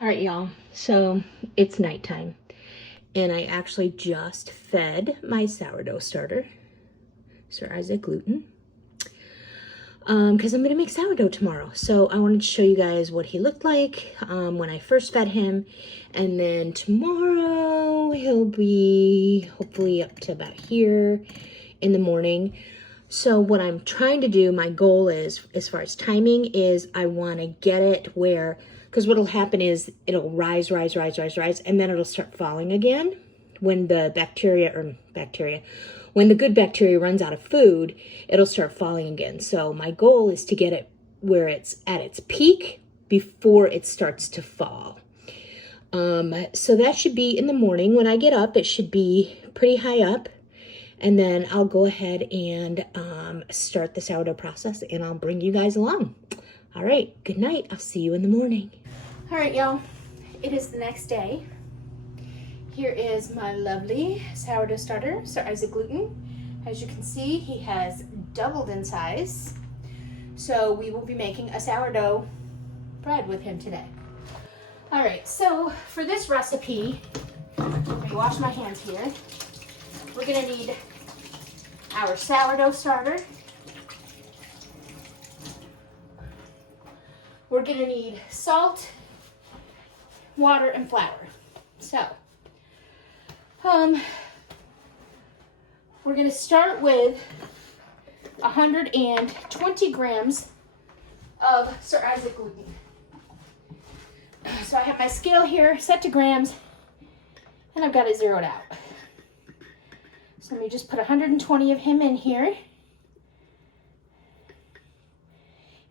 All right, y'all. So it's nighttime, and I actually just fed my sourdough starter, Sir Isaac Gluten, because I'm gonna make sourdough tomorrow. So I wanted to show you guys what he looked like when I first fed him, and then tomorrow he'll be hopefully up to about here in the morning. So what I'm trying to do, my goal is, as far as timing, is I want to get it where, because what'll happen is it'll rise, and then it'll start falling again when the when the good bacteria runs out of food, it'll start falling again. So my goal is to get it where it's at its peak before it starts to fall. So that should be in the morning. When I get up, it should be pretty high up. And then I'll go ahead and start the sourdough process, and I'll bring you guys along. All right, good night. I'll see you in the morning. All right, y'all. It is the next day. Here is my lovely sourdough starter, Sir Isaac Gluten. As you can see, he has doubled in size. So we will be making a sourdough bread with him today. All right, so for this recipe, let me wash my hands here. We're gonna need our sourdough starter. We're gonna need salt, water, and flour. So, we're gonna start with 120 grams of Sir Isaac Gluten. So I have my scale here set to grams, and I've got it zeroed out. So let me just put 120 of him in here.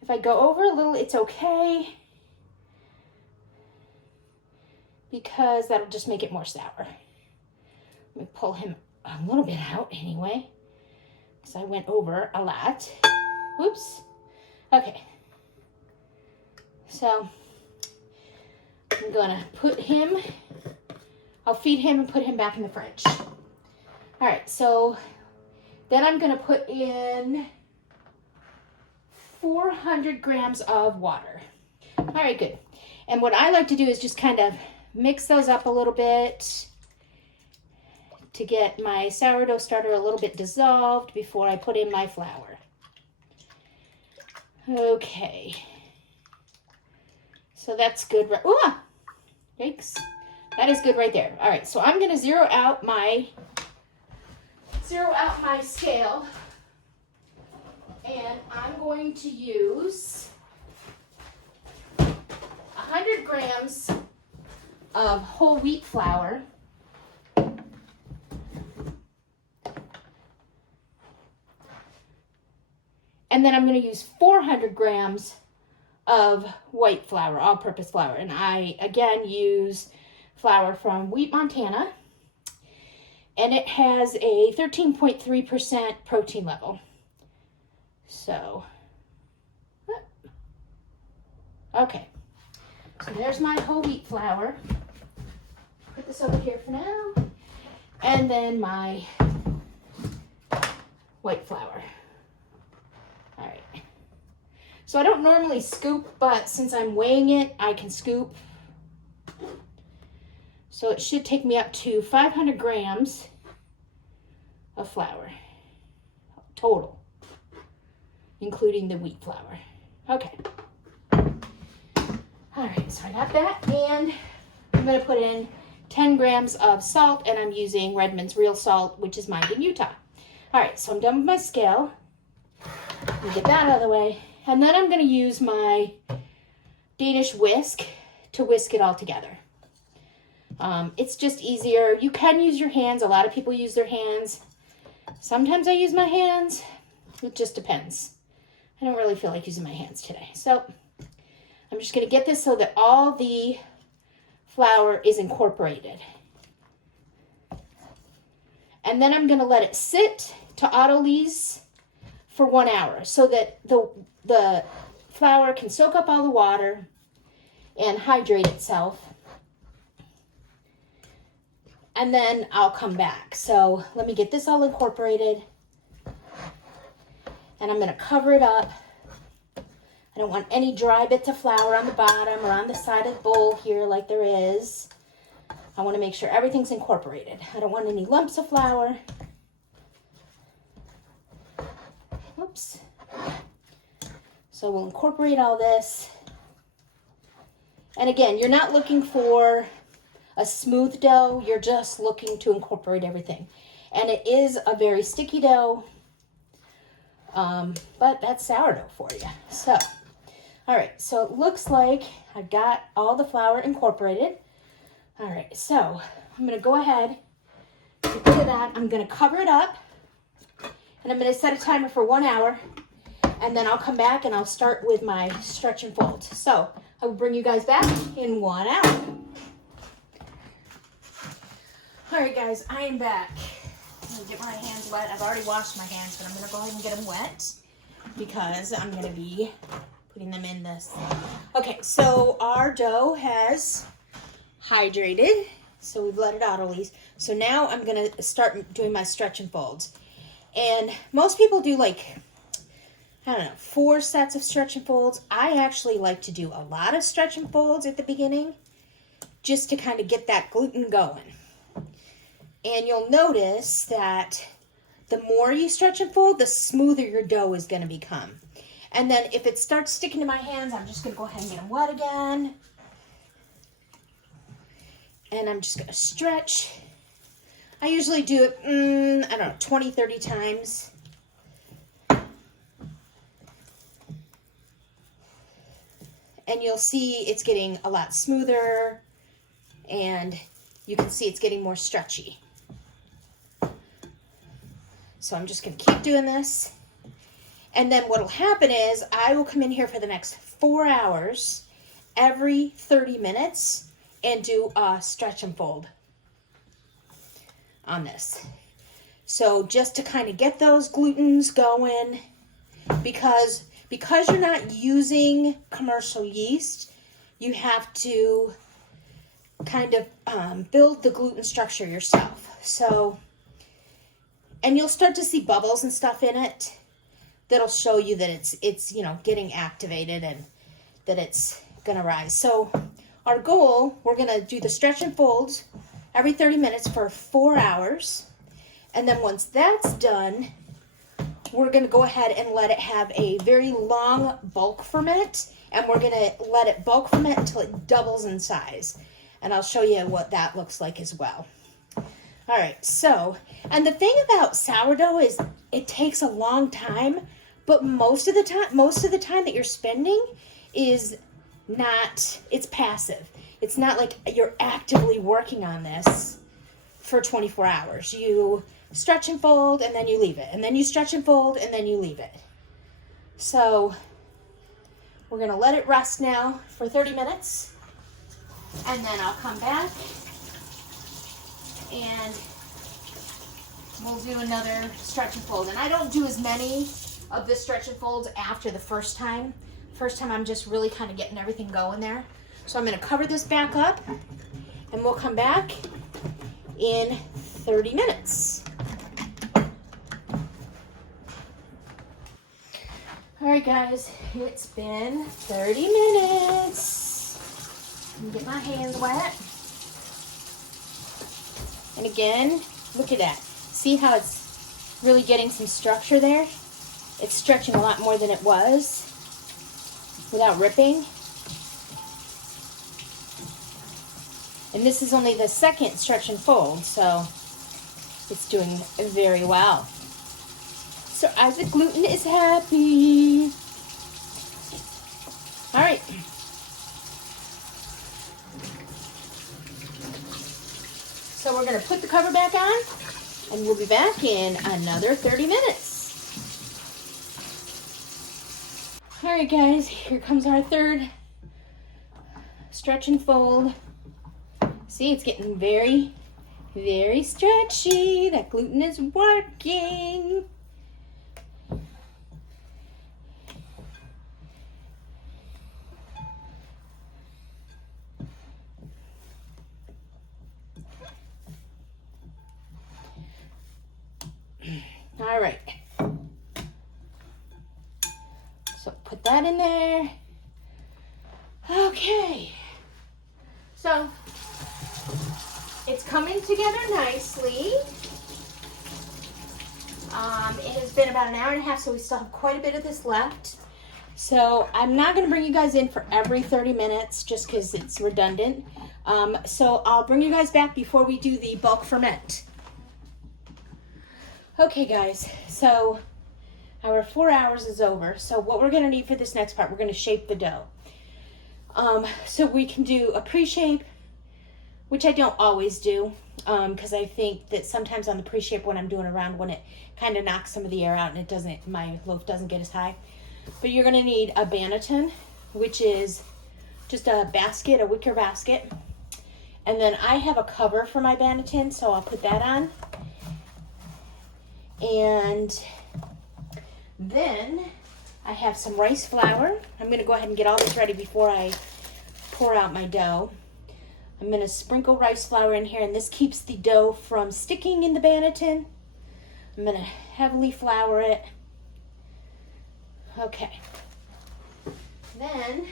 If I go over a little, it's okay, because that'll just make it more sour. Let me pull him a little bit out anyway, because I went over a lot. Whoops. Okay. So I'm gonna put him, I'll feed him and put him back in the fridge. All right, so then I'm gonna put in 400 grams of water. All right, good. And what I like to do is just kind of mix those up a little bit to get my sourdough starter a little bit dissolved before I put in my flour. Okay. So that's good. Ooh, yikes. That is good right there. All right, so I'm gonna zero out my scale, and I'm going to use 100 grams of whole wheat flour, and then I'm going to use 400 grams of white flour, all-purpose flour, and I again use flour from Wheat, Montana. And it has a 13.3% protein level. So, okay. So there's my whole wheat flour. Put this over here for now. And then my white flour. All right. So I don't normally scoop, but since I'm weighing it, I can scoop. So it should take me up to 500 grams of flour total, including the wheat flour. Okay. All right, so I got that, and I'm gonna put in 10 grams of salt, and I'm using Redmond's real salt, which is mined in Utah. All right, so I'm done with my scale. Let me get that out of the way. And then I'm gonna use my Danish whisk to whisk it all together. It's just easier. You can use your hands. A lot of people use their hands. Sometimes I use my hands. It just depends. I don't really feel like using my hands today. So I'm just going to get this so that all the flour is incorporated. And then I'm going to let it sit to autolyse for 1 hour so that the flour can soak up all the water and hydrate itself. And then I'll come back. So let me get this all incorporated. And I'm going to cover it up I don't want any dry bits of flour on the bottom or on the side of the bowl here like there is. I want to make sure everything's incorporated. I don't want any lumps of flour. Oops. So we'll incorporate all this. And again, you're not looking for a smooth dough. You're just looking to incorporate everything. And it is a very sticky dough, but that's sourdough for you. So, all right, so it looks like I've got all the flour incorporated. All right, so I'm gonna go ahead, get rid of that. I'm gonna cover it up, and I'm gonna set a timer for 1 hour, and then I'll come back and I'll start with my stretch and fold. So I will bring you guys back in 1 hour. All right, guys, I am back. I'm gonna get my hands wet. I've already washed my hands, but I'm gonna go ahead and get them wet because I'm gonna be putting them in this. Okay, so our dough has hydrated, so we've let it out at least. So now I'm gonna start doing my stretch and folds. And most people do like, I don't know, 4 sets of stretch and folds. I actually like to do a lot of stretch and folds at the beginning just to kind of get that gluten going. And you'll notice that the more you stretch and fold, the smoother your dough is going to become. And then if it starts sticking to my hands, I'm just going to go ahead and get them wet again. And I'm just going to stretch. I usually do it, I don't know, 20, 30 times. And you'll see it's getting a lot smoother, and you can see it's getting more stretchy. So I'm just going to keep doing this. And then what will happen is I will come in here for the next 4 hours every 30 minutes and do a stretch and fold on this. So just to kind of get those glutens going, because you're not using commercial yeast, you have to kind of build the gluten structure yourself. So, and you'll start to see bubbles and stuff in it that'll show you that it's you know, getting activated and that it's gonna rise. So our goal, we're gonna do the stretch and folds every 30 minutes for 4 hours. And then once that's done, we're gonna go ahead and let it have a very long bulk ferment, and we're gonna let it bulk ferment until it doubles in size. And I'll show you what that looks like as well. All right, so, and the thing about sourdough is it takes a long time, but most of the time that you're spending is not, it's passive. It's not like you're actively working on this for 24 hours. You stretch and fold, and then you leave it. And then you stretch and fold, and then you leave it. So we're gonna let it rest now for 30 minutes, and then I'll come back and we'll do another stretch and fold. And I don't do as many of the stretch and folds after the first time. First time I'm just really kind of getting everything going there. So I'm gonna cover this back up, and we'll come back in 30 minutes. All right, guys, it's been 30 minutes. Let me get my hands wet. And again, look at that. See how it's really getting some structure there? It's stretching a lot more than it was without ripping. And this is only the second stretch and fold, so it's doing very well. Sir Isaac Gluten is happy. All right. So we're going to put the cover back on, and we'll be back in another 30 minutes. All right, guys, here comes our third stretch and fold. See, it's getting very, very stretchy. That gluten is working. All right. So put that in there. Okay. So it's coming together nicely. It has been about an hour and a half, so we still have quite a bit of this left. So I'm not going to bring you guys in for every 30 minutes just because it's redundant. So I'll bring you guys back before we do the bulk ferment. Okay guys, so our 4 hours is over. So what we're going to need for this next part, we're going to shape the dough. So we can do a pre-shape, which I don't always do, because I think that sometimes on the pre-shape when I'm doing a round one, it kind of knocks some of the air out and it doesn't, my loaf doesn't get as high. But you're gonna need a banneton, which is just a basket, a wicker basket. And then I have a cover for my banneton, so I'll put that on. And then I have some rice flour. I'm gonna go ahead and get all this ready before I pour out my dough. I'm gonna sprinkle rice flour in here, and this keeps the dough from sticking in the banneton. I'm gonna heavily flour it. Okay. Then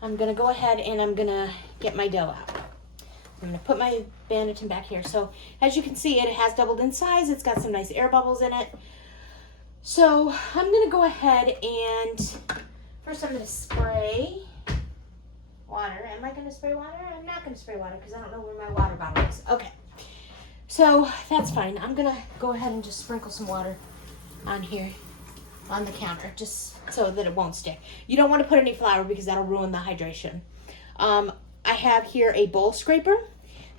I'm gonna go ahead and I'm gonna get my dough out. I'm gonna put my banneton back here. So as you can see, it has doubled in size. It's got some nice air bubbles in it. So I'm gonna go ahead and first I'm gonna spray water. Am I gonna spray water? I'm not gonna spray water because I don't know where my water bottle is. Okay. So that's fine. I'm gonna go ahead and just sprinkle some water on here on the counter just so that it won't stick. You don't want to put any flour because that'll ruin the hydration. I have here a bowl scraper.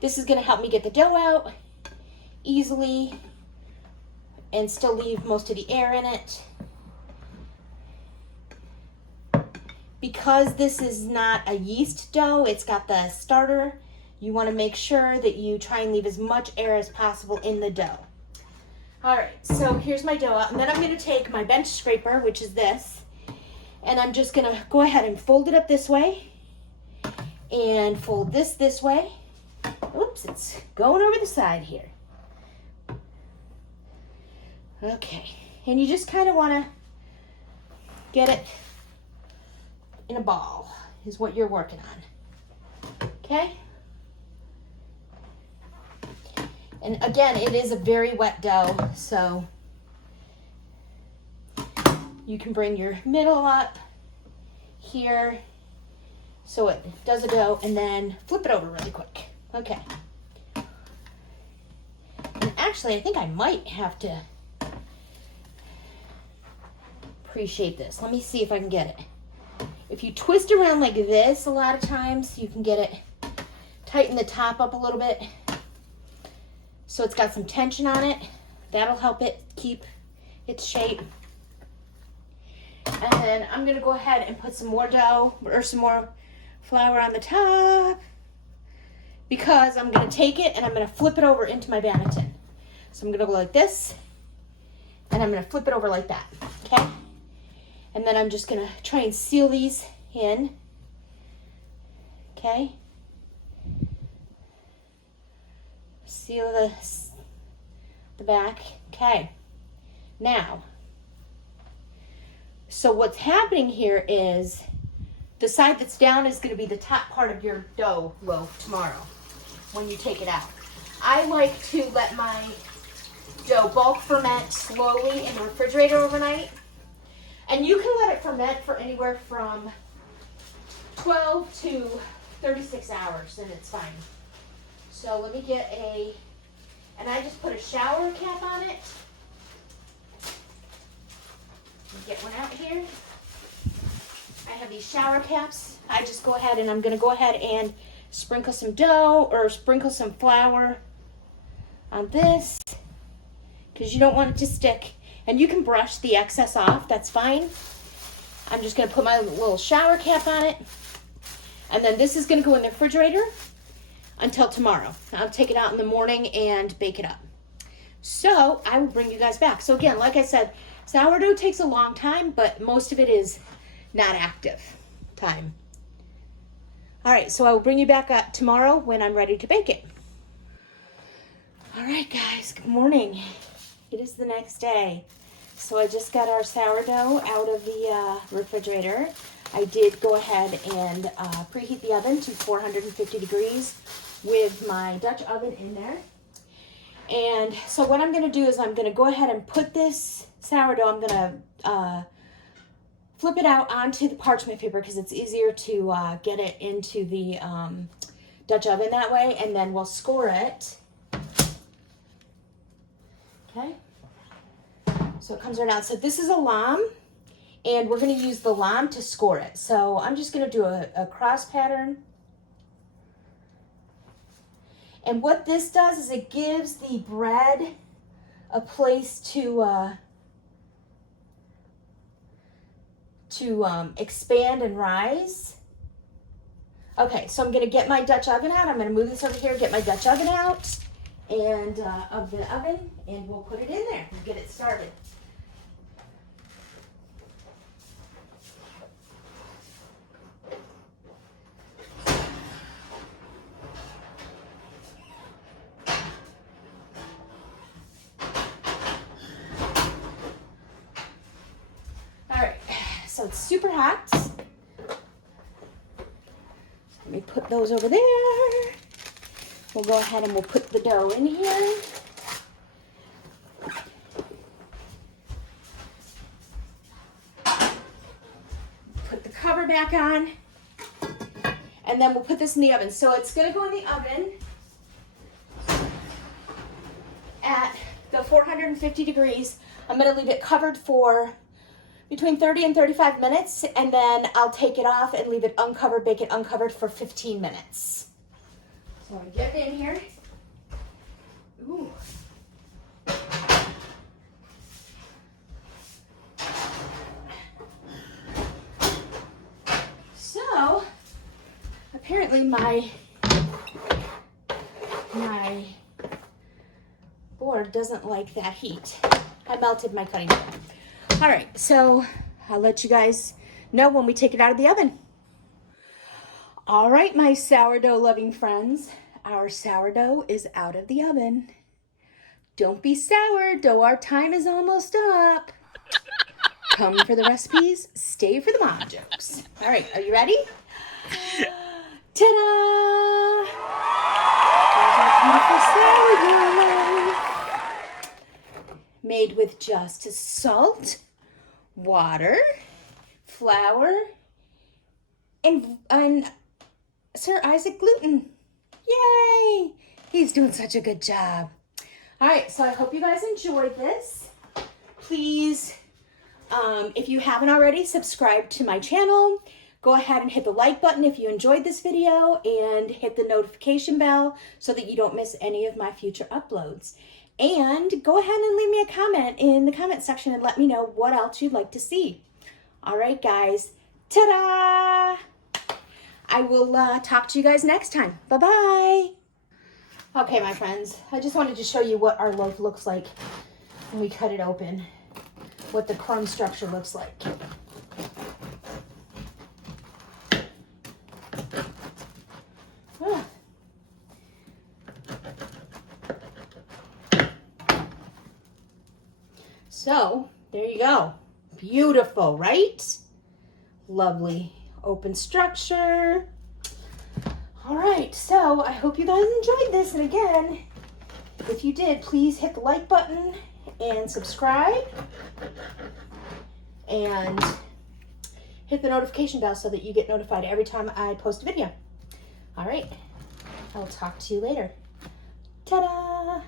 This is going to help me get the dough out easily and still leave most of the air in it. Because this is not a yeast dough, it's got the starter, you want to make sure that you try and leave as much air as possible in the dough. All right, so here's my dough out, and then I'm going to take my bench scraper, which is this, and I'm just going to go ahead and fold it up this way and fold this way. Oops, it's going over the side here. Okay, and you just kind of want to get it in a ball is what you're working on. Okay? And again, it is a very wet dough, so you can bring your middle up here so it does a dough, and then flip it over really quick. Okay. And actually, I think I might have to pre-shape this. Let me see if I can get it. If you twist around like this, a lot of times you can get it, tighten the top up a little bit so it's got some tension on it. That'll help it keep its shape. And then I'm gonna go ahead and put some more dough or some more flour on the top because I'm gonna take it and I'm gonna flip it over into my banneton. So I'm gonna go like this and I'm gonna flip it over like that, okay? And then I'm just gonna try and seal these in, okay? Seal the back, okay. Now, so what's happening here is the side that's down is gonna be the top part of your dough loaf tomorrow when you take it out. I like to let my dough bulk ferment slowly in the refrigerator overnight. And you can let it ferment for anywhere from 12 to 36 hours and it's fine. So let me get and I just put a shower cap on it. Let me get one out here. I have these shower caps. I just go ahead and I'm gonna go ahead and sprinkle some dough or sprinkle some flour on this because you don't want it to stick. And you can brush the excess off, that's fine. I'm just gonna put my little shower cap on it. And then this is gonna go in the refrigerator until tomorrow. I'll take it out in the morning and bake it up. So I will bring you guys back. So again, like I said, sourdough takes a long time, but most of it is not active time. All right, so I will bring you back up tomorrow when I'm ready to bake it. All right, guys, good morning. It is the next day. so I just got our sourdough out of the refrigerator. I did go ahead and preheat the oven to 450 degrees with my Dutch oven in there. And so what I'm going to do is I'm going to go ahead and put this sourdough, I'm going to flip it out onto the parchment paper because it's easier to get it into the Dutch oven that way, and then we'll score it. Okay, so it comes right out. So this is a lamb, and we're going to use the lamb to score it. So I'm just going to do a cross pattern. And what this does is it gives the bread a place to expand and rise. Okay, so I'm going to get my Dutch oven out. I'm going to move this over here, get my Dutch oven out and of the oven, and we'll put it in there and get it started. All right, so it's super hot. Let me put those over there. We'll go ahead and we'll put the dough in here. Put the cover back on. And then we'll put this in the oven. So it's going to go in the oven at the 450 degrees. I'm going to leave it covered for between 30 and 35 minutes, and then I'll take it off and leave it uncovered, bake it uncovered for 15 minutes. So I get in here. Ooh. So apparently my board doesn't like that heat. I melted my cutting board. All right, so I'll let you guys know when we take it out of the oven. All right, my sourdough loving friends, our sourdough is out of the oven. Don't be sourdough, our time is almost up. Come for the recipes, stay for the mom jokes. All right, are you ready? Ta-da! There's our beautiful sourdough. Made with just salt, water, flour, and Sir Isaac Gluten. Yay! He's doing such a good job. All right, so I hope you guys enjoyed this. Please, if you haven't already, subscribe to my channel. Go ahead and hit the like button if you enjoyed this video, and hit the notification bell so that you don't miss any of my future uploads. And go ahead and leave me a comment in the comment section and let me know what else you'd like to see. All right, guys. Ta-da! I will talk to you guys next time. Bye-bye. Okay, my friends. I just wanted to show you what our loaf looks like when we cut it open. What the crumb structure looks like. Ah. So, there you go. Beautiful, right? Lovely open structure. All right, so I hope you guys enjoyed this. And again, if you did, please hit the like button and subscribe. And hit the notification bell so that you get notified every time I post a video. All right, I'll talk to you later. Ta-da!